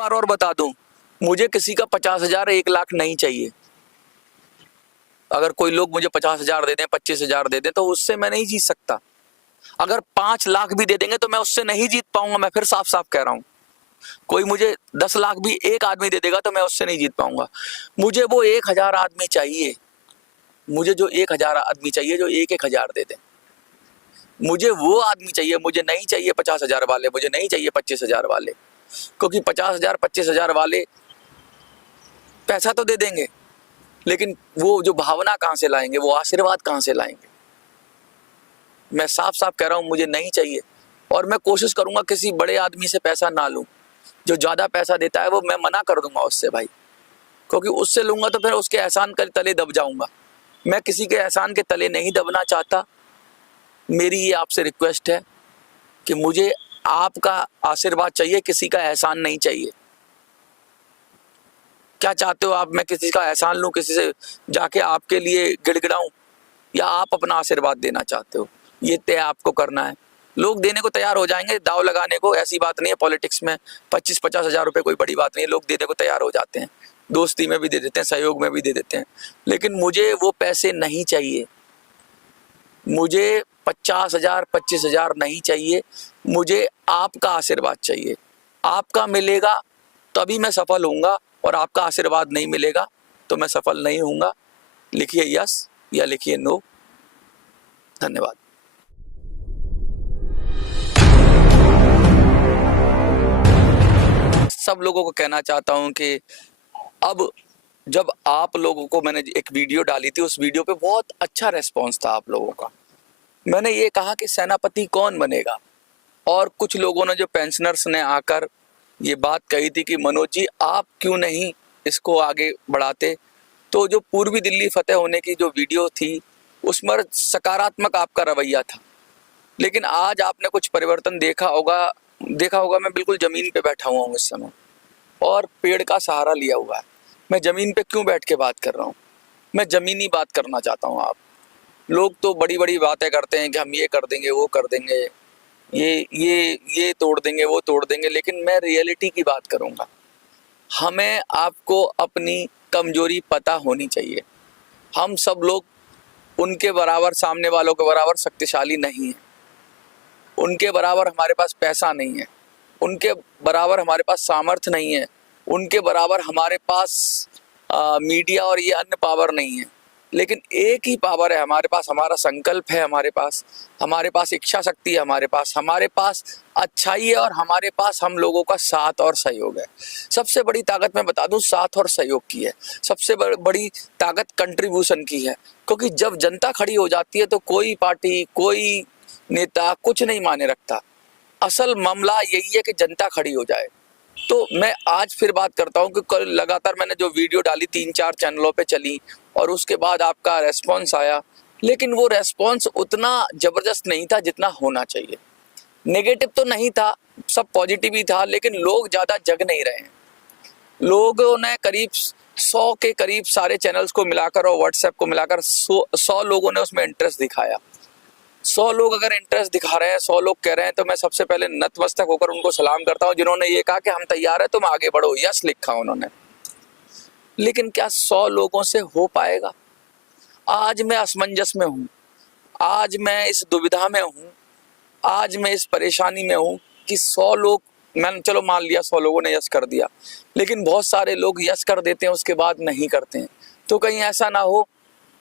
बार और बता दूं, मुझे किसी का 50,000 1,00,000 नहीं चाहिए। अगर कोई लोग मुझे 50,000 दे दें, 25,000 दे दें, तो उससे मैं नहीं जीत सकता। अगर 5 लाख भी दे देंगे तो मैं उससे नहीं जीत पाऊंगा। मैं फिर साफ साफ कह रहा हूं, कोई मुझे 10 लाख भी एक आदमी दे देगा तो मैं उससे नहीं जीत पाऊंगा। मुझे वो 1,000 आदमी चाहिए। मुझे जो 1,000 आदमी चाहिए जो 1,000 दे दे। मुझे वो आदमी चाहिए, मुझे नहीं चाहिए 50,000 वाले, मुझे नहीं चाहिए 25,000 वाले। क्योंकि 50,000 25,000 वाले पैसा तो दे देंगे, लेकिन वो जो भावना कहां से लाएंगे, वो आशीर्वाद कहां से लाएंगे। मैं साफ साफ कह रहा हूं, मुझे नहीं चाहिए। और मैं कोशिश करूंगा किसी बड़े आदमी से पैसा ना लूं। जो ज्यादा पैसा देता है वो मैं मना कर दूंगा उससे भाई, क्योंकि उससे लूंगा तो फिर उसके एहसान के तले दब जाऊंगा। मैं किसी के एहसान के तले नहीं दबना चाहता। मेरी ये आपसे रिक्वेस्ट है कि मुझे आपका आशीर्वाद चाहिए, किसी का एहसान नहीं चाहिए। क्या चाहते हो आप, मैं किसी का एहसान लूं, किसी से जाके आपके लिए गिड़गिड़ाऊं, या आप अपना आशीर्वाद देना चाहते हो? ये तय आपको करना है। लोग देने को तैयार हो जाएंगे, दाव लगाने को, ऐसी बात नहीं है। पॉलिटिक्स में 25-50 हजार रुपए कोई बड़ी बात नहीं है। लोग देने को तैयार हो जाते हैं, दोस्ती में भी दे देते हैं, सहयोग में भी दे देते हैं। लेकिन मुझे वो पैसे नहीं चाहिए। मुझे 50,000 25,000 नहीं चाहिए। मुझे आपका आशीर्वाद चाहिए। आपका मिलेगा तभी मैं सफल होऊंगा, और आपका आशीर्वाद नहीं मिलेगा तो मैं सफल नहीं होऊंगा। लिखिए यस या लिखिए नो। धन्यवाद। सब लोगों को कहना चाहता हूं कि अब जब आप लोगों को मैंने एक वीडियो डाली थी, उस वीडियो पे बहुत अच्छा रेस्पॉन्स था आप लोगों का। मैंने ये कहा कि सेनापति कौन बनेगा, और कुछ लोगों ने, जो पेंशनर्स ने आकर ये बात कही थी कि मनोज जी आप क्यों नहीं इसको आगे बढ़ाते। तो जो पूर्वी दिल्ली फतेह होने की जो वीडियो थी उसमें सकारात्मक आपका रवैया था, लेकिन आज आपने कुछ परिवर्तन देखा होगा। मैं बिल्कुल जमीन पे बैठा हुआ हूँ इस समय, और पेड़ का सहारा लिया हुआ है। मैं जमीन पे क्यों बैठ के बात कर रहा हूँ? मैं जमीनी बात करना चाहता हूँ। आप लोग तो बड़ी बड़ी बातें करते हैं कि हम ये कर देंगे, वो कर देंगे, ये तोड़ देंगे, वो तोड़ देंगे, लेकिन मैं रियलिटी की बात करूंगा। हमें आपको अपनी कमजोरी पता होनी चाहिए। हम सब लोग उनके बराबर, सामने वालों के बराबर शक्तिशाली नहीं है। उनके बराबर हमारे पास पैसा नहीं है, उनके बराबर हमारे पास सामर्थ्य नहीं है, उनके बराबर हमारे पास मीडिया और ये अन्य पावर नहीं है। लेकिन एक ही पावर है हमारे पास, हमारा संकल्प है हमारे पास इच्छा शक्ति है हमारे पास अच्छाई है, और हमारे पास हम लोगों का साथ और सहयोग है। सबसे बड़ी ताकत मैं बता दूं साथ और सहयोग की है। सबसे बड़ी ताकत कंट्रीब्यूशन की है, क्योंकि जब जनता खड़ी हो जाती है तो कोई पार्टी, कोई नेता कुछ नहीं माने रखता। असल मामला यही है कि जनता खड़ी हो जाए। तो मैं आज फिर बात करता हूं कि कल लगातार मैंने जो वीडियो डाली 3-4 चैनलों पे चली, और उसके बाद आपका रेस्पॉन्स आया, लेकिन वो रेस्पॉन्स उतना जबरदस्त नहीं था जितना होना चाहिए। नेगेटिव तो नहीं था, सब पॉजिटिव ही था, लेकिन लोग ज्यादा जग नहीं रहे हैं। लोगों ने करीब 100 के करीब सारे चैनल्स को मिलाकर और व्हाट्सएप को मिलाकर 100 लोगों ने उसमें इंटरेस्ट दिखाया। 100 लोग अगर इंटरेस्ट दिखा रहे हैं, 100 लोग कह रहे हैं, तो मैं सबसे पहले नतमस्तक होकर उनको सलाम करता हूं, जिन्होंने ये कहा कि हम तैयार हैं, तुम आगे बढ़ो, यस लिखा उन्होंने। लेकिन क्या 100 लोगों से हो पाएगा? आज मैं असमंजस में हूं, आज मैं इस दुविधा में हूं, आज मैं इस परेशानी में हूं कि 100 लोग, मैंने चलो मान लिया 100 लोगों ने यस कर दिया, लेकिन बहुत सारे लोग यस कर देते हैं, उसके बाद नहीं करते हैं। तो कहीं ऐसा ना हो,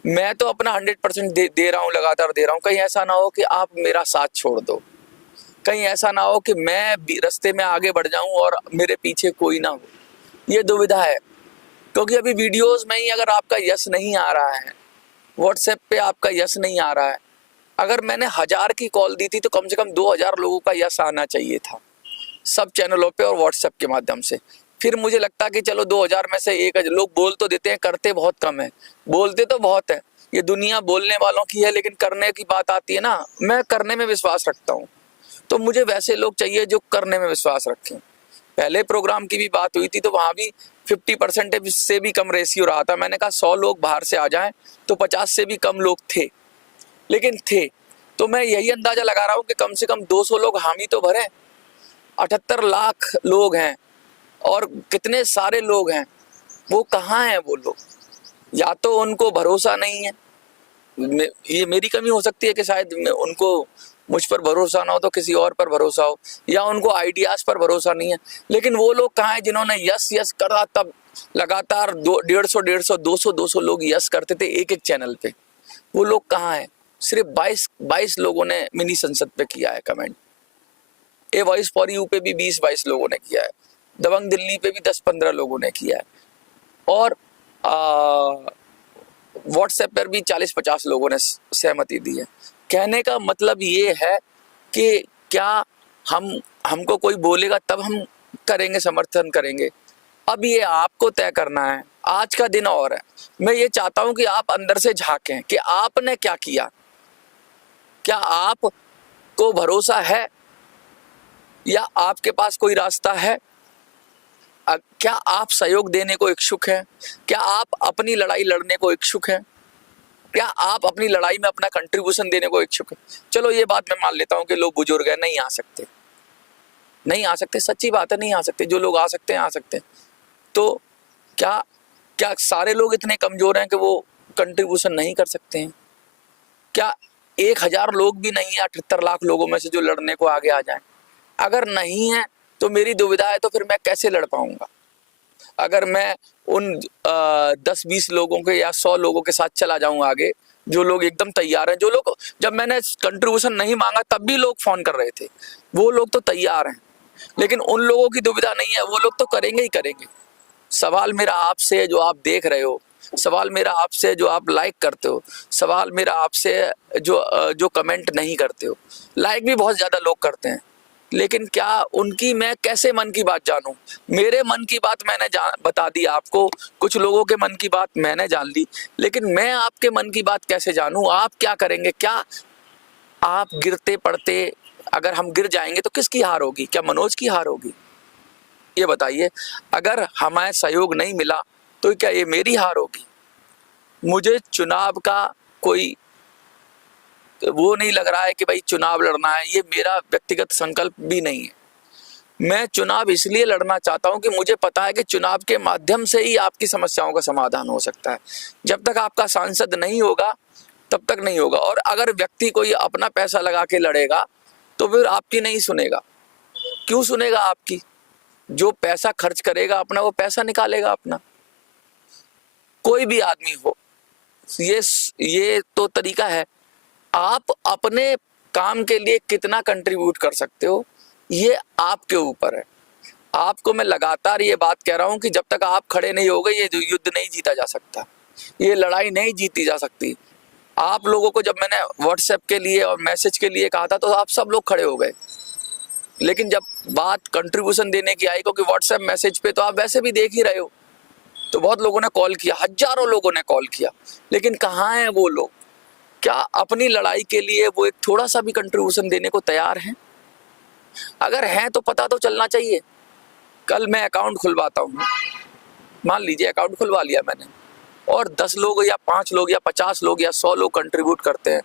मैं तो अपना 100% दे रहा हूँ, लगातार दे रहा हूँ, कहीं ऐसा ना हो कि आप मेरा साथ छोड़ दो, कहीं ऐसा ना हो कि मैं रास्ते में आगे बढ़ जाऊं और मेरे पीछे कोई ना हो। ये दुविधा है, क्योंकि अभी वीडियोस में ही अगर आपका यस नहीं आ रहा है, व्हाट्सएप पे आपका यस नहीं आ रहा है, अगर मैंने 1000 की कॉल दी थी तो कम से कम 2000 लोगों का यस आना चाहिए था, सब चैनलों पे और व्हाट्सएप के माध्यम से। फिर मुझे लगता कि चलो 2000 में से 1000 लोग बोल तो देते हैं, करते बहुत कम है। बोलते तो बहुत है, ये दुनिया बोलने वालों की है, लेकिन करने की बात आती है ना, मैं करने में विश्वास रखता हूँ। तो मुझे वैसे लोग चाहिए जो करने में विश्वास रखें। पहले प्रोग्राम की भी बात हुई थी तो वहां भी 50% से भी कम रेशियो रहा था। मैंने कहा 100 लोग बाहर से आ जाएं तो 50 से भी कम लोग थे, लेकिन थे। तो मैं यही अंदाजा लगा रहा हूं कि कम से कम 200 लोग हामी तो भरे। 78 लाख लोग हैं, और कितने सारे लोग हैं, वो कहाँ हैं वो लोग? या तो उनको भरोसा नहीं है, ये मेरी कमी हो सकती है कि शायद उनको मुझ पर भरोसा ना हो तो किसी और पर भरोसा हो, या उनको आइडियाज पर भरोसा नहीं है। लेकिन वो लोग कहाँ हैं जिन्होंने यस यस करा, तब लगातार 150 लोग यस करते थे एक एक चैनल पे? वो लोग कहाँ हैं? सिर्फ 22 लोगों ने मिनी संसद पे किया है comment. A voice for you पे भी 20-22 लोगों ने किया है, दबंग दिल्ली पे भी 10-15 लोगों ने किया है, और व्हाट्सएप पर भी 40-50 लोगों ने सहमति दी है। कहने का मतलब ये है कि क्या हमको कोई बोलेगा तब हम करेंगे, समर्थन करेंगे? अब ये आपको तय करना है। आज का दिन और है, मैं ये चाहता हूं कि आप अंदर से झांकें कि आपने क्या किया। क्या आपको भरोसा है, या आपके पास कोई रास्ता है? क्या आप सहयोग देने को इच्छुक हैं? क्या आप अपनी लड़ाई लड़ने को इच्छुक हैं? क्या आप अपनी लड़ाई में अपना कंट्रीब्यूशन देने को इच्छुक हैं? चलो ये बात मैं मान लेता हूं कि लोग बुजुर्ग हैं, नहीं आ सकते, नहीं आ सकते, सच्ची बात है, नहीं आ सकते। जो लोग आ सकते हैं आ सकते हैं। तो क्या क्या सारे लोग इतने कमजोर हैं कि वो कंट्रीब्यूशन नहीं कर सकते हैं? क्या 1000 लोग भी नहीं है 78 लाख लोगों में से जो लड़ने को आगे आ जाएं? अगर नहीं है तो मेरी दुविधा है, तो फिर मैं कैसे लड़ पाऊंगा? अगर मैं उन 10-20 लोगों के या 100 लोगों के साथ चला जाऊं आगे, जो लोग एकदम तैयार हैं, जो लोग जब मैंने कंट्रीब्यूशन नहीं मांगा तब भी लोग फोन कर रहे थे, वो लोग तो तैयार हैं। लेकिन उन लोगों की दुविधा नहीं है, वो लोग तो करेंगे ही करेंगे। सवाल मेरा आपसे है जो आप देख रहे हो, सवाल मेरा आपसे है जो आप लाइक करते हो, सवाल मेरा आपसे है जो कमेंट नहीं करते हो। लाइक भी बहुत ज्यादा लोग करते हैं, लेकिन क्या उनकी मैं कैसे मन की बात जानूं? मेरे मन की बात मैंने बता दी आपको, कुछ लोगों के मन की बात मैंने जान ली, लेकिन मैं आपके मन की बात कैसे जानूं? आप क्या करेंगे? क्या आप गिरते पड़ते, अगर हम गिर जाएंगे तो किसकी हार होगी? क्या मनोज की हार होगी? ये बताइए। अगर हमें सहयोग नहीं मिला तो क्या ये मेरी हार होगी? मुझे चुनाव का कोई वो नहीं लग रहा है कि भाई चुनाव लड़ना है, ये मेरा व्यक्तिगत संकल्प भी नहीं है। मैं चुनाव इसलिए लड़ना चाहता हूं कि मुझे पता है कि चुनाव के माध्यम से ही आपकी समस्याओं का समाधान हो सकता है। जब तक आपका सांसद नहीं होगा तब तक नहीं होगा। और अगर व्यक्ति कोई अपना पैसा लगा के लड़ेगा तो फिर आपकी नहीं सुनेगा। क्यों सुनेगा आपकी? जो पैसा खर्च करेगा अपना, वो पैसा निकालेगा अपना। कोई भी आदमी हो, ये तो तरीका है। आप अपने काम के लिए कितना कंट्रीब्यूट कर सकते हो, ये आपके ऊपर है। आपको मैं लगातार ये बात कह रहा हूं कि जब तक आप खड़े नहीं होगे ये युद्ध नहीं जीता जा सकता, ये लड़ाई नहीं जीती जा सकती। आप लोगों को जब मैंने व्हाट्सएप के लिए और मैसेज के लिए कहा था तो आप सब लोग खड़े हो गए, लेकिन जब बात कंट्रीब्यूशन देने की आई, क्योंकि व्हाट्सएप मैसेज पे तो आप वैसे भी देख ही रहे हो, तो बहुत लोगों ने कॉल किया, हजारों लोगों ने कॉल किया, लेकिन कहाँ हैं वो लोग? क्या अपनी लड़ाई के लिए वो एक थोड़ा सा भी कंट्रीब्यूशन देने को तैयार हैं? अगर हैं तो पता तो चलना चाहिए। कल मैं अकाउंट खुलवाता हूँ, मान लीजिए अकाउंट खुलवा लिया मैंने, और 10 लोग या 5 लोग या 50 लोग या 100 लोग कंट्रीब्यूट करते हैं,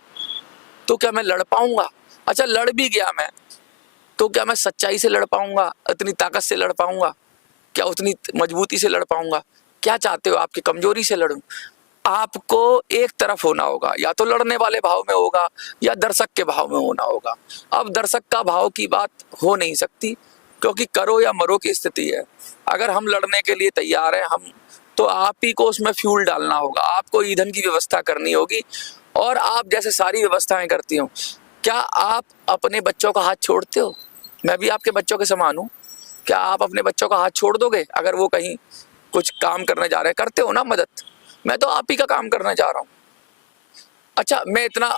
तो क्या मैं लड़ पाऊंगा? अच्छा, लड़ भी गया मैं, तो क्या मैं सच्चाई से लड़ पाऊंगा? इतनी ताकत से लड़ पाऊंगा? क्या उतनी मजबूती से लड़ पाऊंगा? क्या चाहते हो, आपकी कमजोरी से लड़ूं? आपको एक तरफ होना होगा, या तो लड़ने वाले भाव में होगा या दर्शक के भाव में होना होगा। अब दर्शक का भाव की बात हो नहीं सकती, क्योंकि करो या मरो की स्थिति है। अगर हम लड़ने के लिए तैयार हैं, हम तो आप ही को उसमें फ्यूल डालना होगा, आपको ईंधन की व्यवस्था करनी होगी, और आप जैसे सारी व्यवस्थाएं करती हो। क्या आप अपने बच्चों का हाथ छोड़ते हो? मैं भी आपके बच्चों के समान हूँ। क्या आप अपने बच्चों का हाथ छोड़ दोगे अगर वो कहीं कुछ काम करने जा रहे हैं? करते हो ना मदद? मैं तो आप ही का काम करने जा रहा हूँ। अच्छा, मैं इतना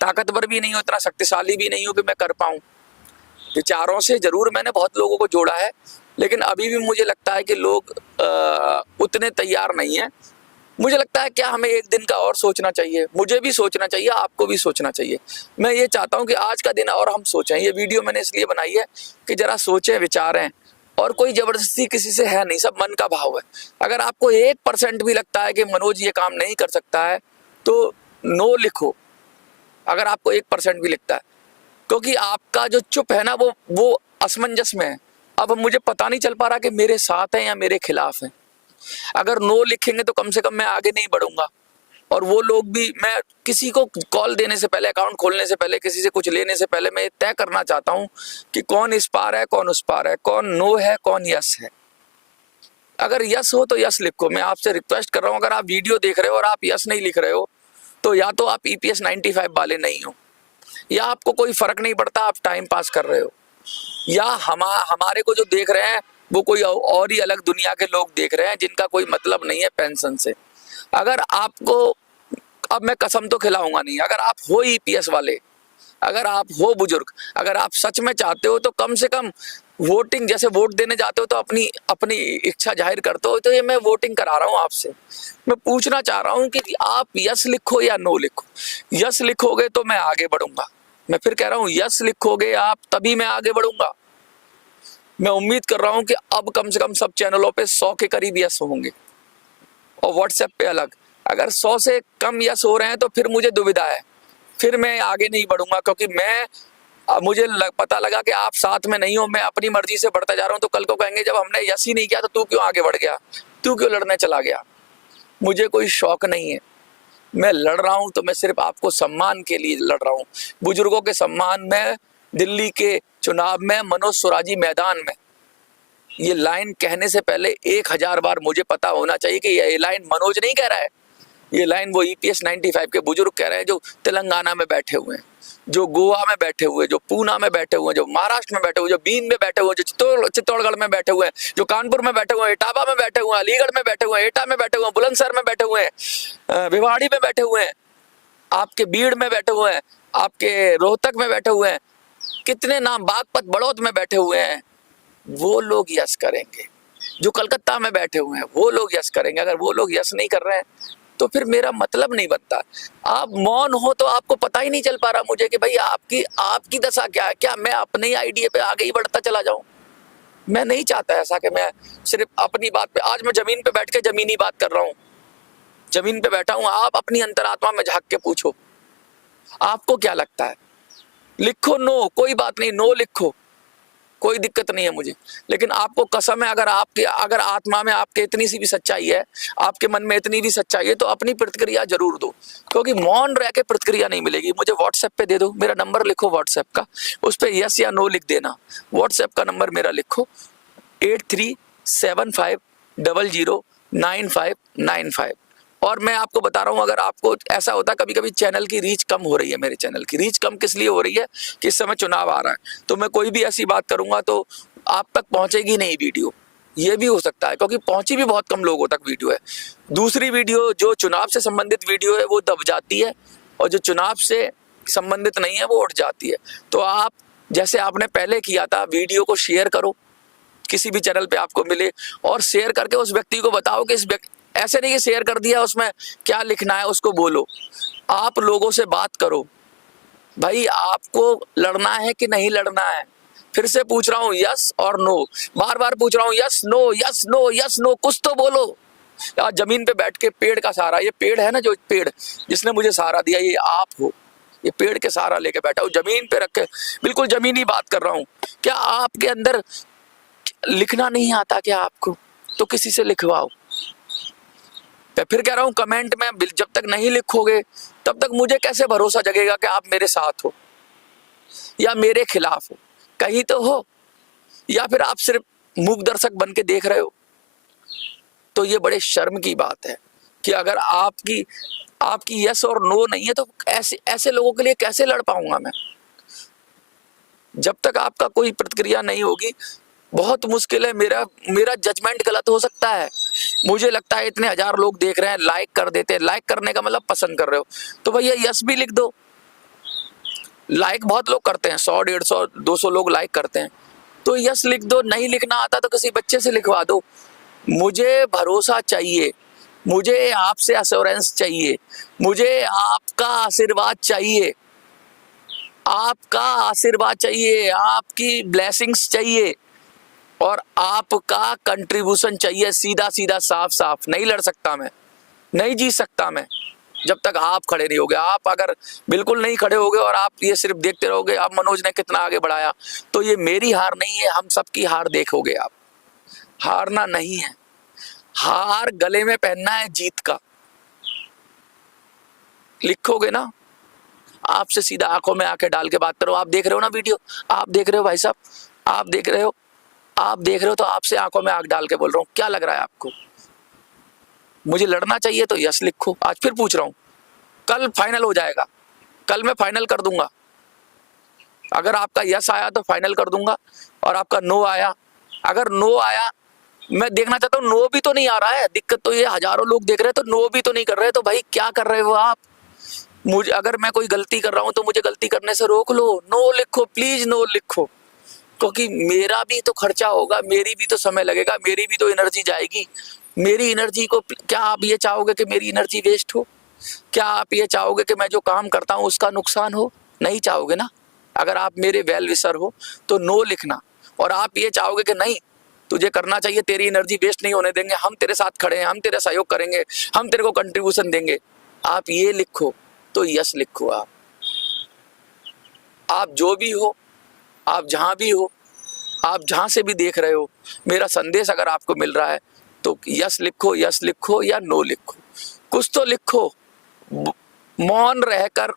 ताकतवर भी नहीं हूँ, इतना शक्तिशाली भी नहीं हूँ कि मैं कर पाऊँ। विचारों से जरूर मैंने बहुत लोगों को जोड़ा है, लेकिन अभी भी मुझे लगता है कि लोग उतने तैयार नहीं है। मुझे लगता है क्या हमें एक दिन का और सोचना चाहिए, मुझे भी सोचना चाहिए, आपको भी सोचना चाहिए। मैं ये चाहता हूँ कि आज का दिन और हम सोचें। ये वीडियो मैंने इसलिए बनाई है कि जरा सोचें, विचारें, और कोई जबरदस्ती किसी से है नहीं, सब मन का भाव है। अगर आपको 1% भी लगता है कि मनोज ये काम नहीं कर सकता है तो नो लिखो, अगर आपको 1% भी लगता है, क्योंकि आपका जो चुप है ना वो असमंजस में है। अब मुझे पता नहीं चल पा रहा कि मेरे साथ हैं या मेरे खिलाफ हैं। अगर नो लिखेंगे तो कम से कम मैं आगे नहीं बढ़ूंगा, और वो लोग भी, मैं किसी को कॉल देने से पहले, अकाउंट खोलने से पहले, किसी से कुछ लेने से पहले मैं तय करना चाहता हूं कि कौन इस पार है, कौन उस पार है, कौन नो है, कौन यस है। अगर यस हो तो यस लिखो। मैं आपसे रिक्वेस्ट कर रहा हूं, अगर आप वीडियो देख रहे हो और आप यस नहीं लिख रहे हो तो या तो आप EPS 95 वाले नहीं हो, या आपको कोई फर्क नहीं पड़ता, आप टाइम पास कर रहे हो, या हमारे को जो देख रहे हैं वो कोई और ही अलग दुनिया के लोग देख रहे हैं जिनका कोई मतलब नहीं है पेंशन से। अगर आपको, अब मैं कसम तो खिलाऊंगा नहीं, अगर आप हो EPS वाले, अगर आप हो बुजुर्ग, अगर आप सच में चाहते हो तो कम से कम वोटिंग, जैसे वोट देने जाते हो तो अपनी अपनी इच्छा जाहिर करते हो, तो ये मैं वोटिंग करा रहा हूँ आपसे। मैं पूछना चाह रहा हूँ कि आप यस लिखो या नो लिखो। यस लिखोगे तो मैं आगे बढ़ूंगा। मैं फिर कह रहा हूँ, यस लिखोगे आप तभी मैं आगे बढ़ूंगा। मैं उम्मीद कर रहा हूँ कि अब कम से कम सब चैनलों पे 100 के करीब यस होंगे, और व्हाट्सएप पे अलग। अगर 100 से कम यस हो रहे हैं तो फिर मुझे दुविधा है, फिर मैं आगे नहीं बढ़ूंगा, क्योंकि मुझे पता लगा कि आप साथ में नहीं हो, मैं अपनी मर्जी से बढ़ता जा रहा हूं, तो कल को कहेंगे जब हमने यस ही नहीं किया तो तू क्यों आगे बढ़ गया, तू क्यों लड़ने चला गया। मुझे कोई शौक नहीं है, मैं लड़ रहा हूं तो मैं सिर्फ आपको सम्मान के लिए लड़ रहा हूं, बुजुर्गों के सम्मान में। दिल्ली के चुनाव में मनोज सुराजी मैदान में, ये लाइन कहने से पहले 1000 बार मुझे पता होना चाहिए कि ये लाइन मनोज नहीं कह रहा है, ये लाइन वो EPS 95 के बुजुर्ग कह रहे हैं, जो तेलंगाना में बैठे हुए हैं, जो गोवा में बैठे हुए, जो पूना में बैठे हुए, जो महाराष्ट्र में बैठे हुए, जो बीन में बैठे हुए, जो चित्तौड़गढ़ में बैठे हुए हैं, जो कानपुर में बैठे हुए हैं, इटावा में बैठे हुए हैं, अलीगढ़ में बैठे हुए हैं, एटा में बैठे हुए हैं, बुलंदशहर में बैठे हुए हैं, भिवाड़ी में बैठे हुए हैं, आपके बीड़ में बैठे हुए हैं, आपके रोहतक में बैठे हुए हैं, कितने नाम, बागपत बड़ौद में बैठे हुए हैं, वो लोग यस करेंगे। जो कलकत्ता में बैठे हुए हैं वो लोग यस करेंगे। अगर वो लोग यस नहीं कर रहे हैं तो फिर मेरा मतलब नहीं बनता। आप मौन हो तो आपको पता ही नहीं चल पा रहा मुझे कि भाई आपकी दशा क्या है। क्या मैं अपने ही आइडिया पे आगे ही बढ़ता चला जाऊं? मैं नहीं चाहता ऐसा कि मैं सिर्फ अपनी बात पे, आज मैं जमीन पे बैठ के जमीनी बात कर रहा हूं, जमीन पे बैठा हूं। आप अपनी अंतरात्मा में झांक के पूछो, आपको क्या लगता है? लिखो नो, कोई बात नहीं, नो लिखो, कोई दिक्कत नहीं है मुझे। लेकिन आपको कसम है, अगर आत्मा में आपके इतनी सी भी सच्चाई है, आपके मन में इतनी भी सच्चाई है, तो अपनी प्रतिक्रिया जरूर दो, क्योंकि मौन रह के प्रतिक्रिया नहीं मिलेगी। मुझे व्हाट्सएप पे दे दो, मेरा नंबर लिखो व्हाट्सएप का, उस पर यस या नो लिख देना। व्हाट्सएप का नंबर मेरा लिखो 8375009595। और मैं आपको बता रहा हूं, अगर आपको ऐसा होता, कभी कभी चैनल की रीच कम हो रही है, मेरे चैनल की रीच कम किस लिए हो रही है कि इस समय चुनाव आ रहा है, तो मैं कोई भी ऐसी बात करूंगा तो आप तक पहुंचेगी नहीं वीडियो। ये भी हो सकता है, क्योंकि पहुंची भी बहुत कम लोगों तक वीडियो है। दूसरी वीडियो जो चुनाव से संबंधित वीडियो है वो दब जाती है, और जो चुनाव से संबंधित नहीं है वो उठ जाती है। तो आप, जैसे आपने पहले किया था, वीडियो को शेयर करो किसी भी चैनल पे आपको मिले, और शेयर करके उस व्यक्ति को बताओ कि ऐसे नहीं कि शेयर कर दिया, उसमें क्या लिखना है उसको बोलो। आप लोगों से बात करो, भाई आपको लड़ना है कि नहीं लड़ना है। फिर से पूछ रहा हूँ, यस और नो, बार बार पूछ रहा हूँ, yes no yes no yes no, कुछ तो बोलो। यार जमीन पे बैठ के पेड़ का सहारा, ये पेड़ है ना, जो पेड़ जिसने मुझे सहारा दिया, ये आप हो। ये पेड़ के सहारा लेके बैठा हूँ, जमीन पे रख के, बिल्कुल जमीनी बात कर रहा हूँ। क्या आपके अंदर लिखना नहीं आता क्या आपको? तो किसी से लिखवाओ। मैं फिर कह रहा हूं, कमेंट में जब तक नहीं लिखोगे तब तक मुझे कैसे भरोसा जगेगा कि आप मेरे साथ हो या मेरे खिलाफ हो? कहीं तो हो, या फिर आप सिर्फ मूक दर्शक बन के देख रहे हो। तो ये बड़े शर्म की बात है कि अगर आपकी यस और नो नहीं है तो ऐसे लोगों के लिए कैसे लड़ पाऊंगा मैं? जब तक आपका कोई प्रतिक्रिया नहीं होगी, बहुत मुश्किल है। मेरा जजमेंट गलत हो सकता है। मुझे लगता है इतने 1000 लोग देख रहे हैं, लाइक कर देते हैं। लाइक करने का मतलब पसंद कर रहे हो, तो भैया यस भी लिख दो। लाइक बहुत लोग करते हैं, 100 150 200 लोग लाइक करते हैं, तो यस लिख दो। नहीं लिखना आता तो किसी बच्चे से लिखवा दो। मुझे भरोसा चाहिए, मुझे आपसे अश्योरेंस चाहिए, मुझे आपका आशीर्वाद चाहिए, आपका आशीर्वाद चाहिए, आपकी ब्लेसिंग्स चाहिए, और आपका कंट्रीब्यूशन चाहिए। सीधा सीधा साफ साफ। नहीं लड़ सकता मैं, नहीं जी सकता मैं। जब तक आप खड़े नहीं होगे। आप अगर बिल्कुल नहीं खड़े होगे और आप ये सिर्फ देखते रहोगे अब मनोज ने कितना आगे बढ़ाया, तो ये मेरी हार नहीं है, हम सबकी हार देखोगे आप। हारना नहीं है, हार गले में पहनना है जीत का। लिखोगे ना, आपसे सीधा आंखों में आंखें डाल के बात करो। आप देख रहे हो ना वीडियो, आप देख रहे हो भाई साहब, आप देख रहे हो, आप देख रहे हो, तो आपसे आंखों में आंख डाल के बोल रहा हूँ, क्या लग रहा है आपको? मुझे लड़ना चाहिए तो यस लिखो। आज फिर पूछ रहा हूँ, कल फाइनल हो जाएगा, कल मैं फाइनल कर दूंगा। अगर आपका यस आया तो फाइनल कर दूंगा, और आपका नो आया, अगर नो आया, मैं देखना चाहता हूँ नो भी तो नहीं आ रहा है। दिक्कत तो ये हजारों लोग देख रहे हैं तो नो भी तो नहीं कर रहे, तो भाई क्या कर रहे हो आप? मुझे, अगर मैं कोई गलती कर रहा हूँ तो मुझे गलती करने से रोक लो। नो लिखो प्लीज, नो लिखो, क्योंकि मेरा भी तो खर्चा होगा, मेरी भी तो समय लगेगा, मेरी भी तो एनर्जी जाएगी। मेरी एनर्जी को, क्या आप ये चाहोगे कि मेरी एनर्जी वेस्ट हो? क्या आप ये चाहोगे कि मैं जो काम करता हूँ उसका नुकसान हो? नहीं चाहोगे ना। अगर आप मेरे वेल विशर हो तो नो लिखना, और आप ये चाहोगे कि नहीं तुझे करना चाहिए, तेरी एनर्जी वेस्ट नहीं होने देंगे, हम तेरे साथ खड़े हैं, हम तेरा सहयोग करेंगे, हम तेरे को कंट्रीब्यूशन देंगे, आप ये लिखो तो यस लिखो। आप जो भी हो, आप जहां भी हो, आप जहां से भी देख रहे हो, मेरा संदेश अगर आपको मिल रहा है तो यस लिखो, यस लिखो या नो लिखो, कुछ तो लिखो। मौन रहकर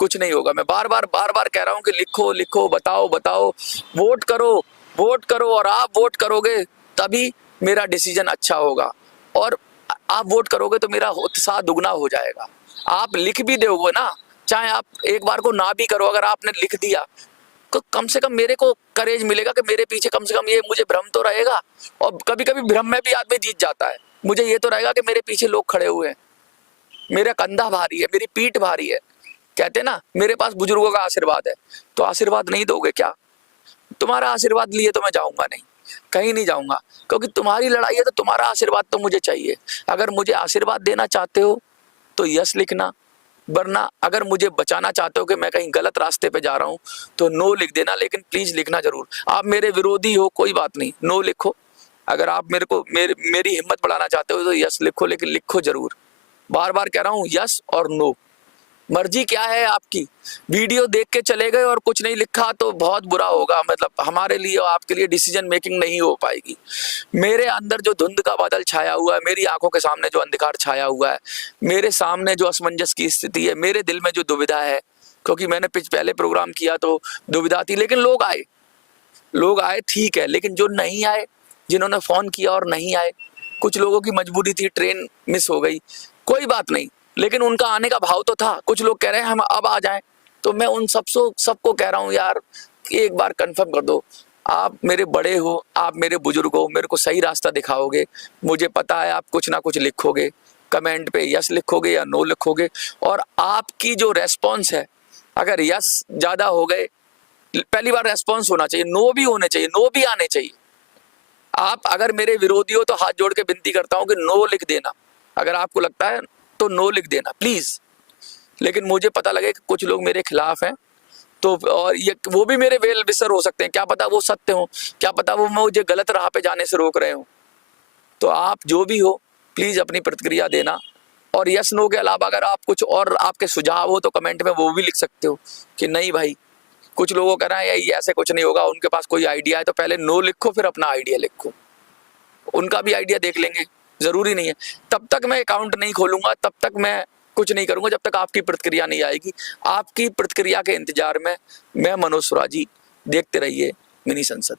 कुछ नहीं होगा। मैं बार बार कह रहा हूं कि लिखो लिखो, बताओ बताओ, वोट करो, वोट करो, और आप वोट करोगे तभी मेरा डिसीजन अच्छा होगा, और आप वोट करोगे तो मेरा उत्साह दुगना हो जाएगा। आप लिख भी दोगे ना, चाहे आप एक बार को ना भी करो, अगर आपने लिख दिया तो कम से कम मेरे को करेज मिलेगा कि मेरे पीछे कम से कम ये मुझे भ्रम तो रहेगा, और कभी कभी भ्रम में भी आदमी जीत जाता है। मुझे ये तो रहेगा कि मेरे पीछे लोग खड़े हुए हैं, मेरा कंधा भारी है, मेरी पीठ भारी है। कहते हैं ना, मेरे पास बुजुर्गों का आशीर्वाद है, तो आशीर्वाद नहीं दोगे क्या? तुम्हारा आशीर्वाद लिए तो मैं जाऊंगा नहीं, कहीं नहीं जाऊंगा, क्योंकि तुम्हारी लड़ाई है, तो तुम्हारा आशीर्वाद तो मुझे चाहिए। अगर मुझे आशीर्वाद देना चाहते हो तो यस लिखना, वरना अगर मुझे बचाना चाहते हो कि मैं कहीं गलत रास्ते पे जा रहा हूं तो नो लिख देना, लेकिन प्लीज लिखना जरूर। आप मेरे विरोधी हो कोई बात नहीं, नो लिखो। अगर आप मेरे को मेरी हिम्मत बढ़ाना चाहते हो तो यस लिखो, लेकिन लिखो जरूर। बार बार कह रहा हूं, यस और नो, मर्जी क्या है आपकी। वीडियो देख के चले गए और कुछ नहीं लिखा तो बहुत बुरा होगा, मतलब हमारे लिए और आपके लिए डिसीजन मेकिंग नहीं हो पाएगी। मेरे अंदर जो धुंध का बादल छाया हुआ है, मेरी आंखों के सामने जो अंधकार छाया हुआ है, मेरे सामने जो असमंजस की स्थिति है, मेरे दिल में जो दुविधा है, क्योंकि मैंने पहले प्रोग्राम किया तो दुविधा थी, लेकिन लोग आए ठीक है, लेकिन जो नहीं आए, जिन्होंने फोन किया और नहीं आए, कुछ लोगों की मजबूरी थी, ट्रेन मिस हो गई, कोई बात नहीं, लेकिन उनका आने का भाव तो था। कुछ लोग कह रहे हैं हम अब आ जाएं, तो मैं उन सबको कह रहा हूं, यार एक बार कंफर्म कर दो। आप मेरे बड़े हो, आप मेरे बुजुर्ग हो, मेरे को सही रास्ता दिखाओगे, मुझे पता है आप कुछ ना कुछ लिखोगे, कमेंट पे यस लिखोगे या नो लिखोगे, और आपकी जो रेस्पॉन्स है, अगर यस ज्यादा हो गए, पहली बार रेस्पॉन्स होना चाहिए, नो भी होने चाहिए, नो भी आने चाहिए। आप अगर मेरे विरोधी हो तो हाथ जोड़ के विनती करता हूं कि नो लिख देना, अगर आपको लगता है तो नो लिख देना प्लीज। लेकिन मुझे पता लगे कि कुछ लोग मेरे खिलाफ हैं, तो और ये वो भी मेरे वेल विशर हो सकते हैं, क्या पता वो सत्य हो, क्या पता वो मुझे गलत राह पे जाने से रोक रहे हो। तो आप जो भी हो प्लीज अपनी प्रतिक्रिया देना, और यस नो के अलावा अगर आप कुछ और आपके सुझाव हो तो कमेंट में वो भी लिख सकते हो कि नहीं भाई, कुछ लोगों का ना ये ऐसे कुछ नहीं होगा, उनके पास कोई आइडिया है, तो पहले नो लिखो फिर अपना आइडिया लिखो, उनका भी आइडिया देख लेंगे, जरूरी नहीं है। तब तक मैं अकाउंट नहीं खोलूंगा, तब तक मैं कुछ नहीं करूंगा, जब तक आपकी प्रतिक्रिया नहीं आएगी। आपकी प्रतिक्रिया के इंतजार में मैं मनोज सुराजी, देखते रहिए मिनी संसद।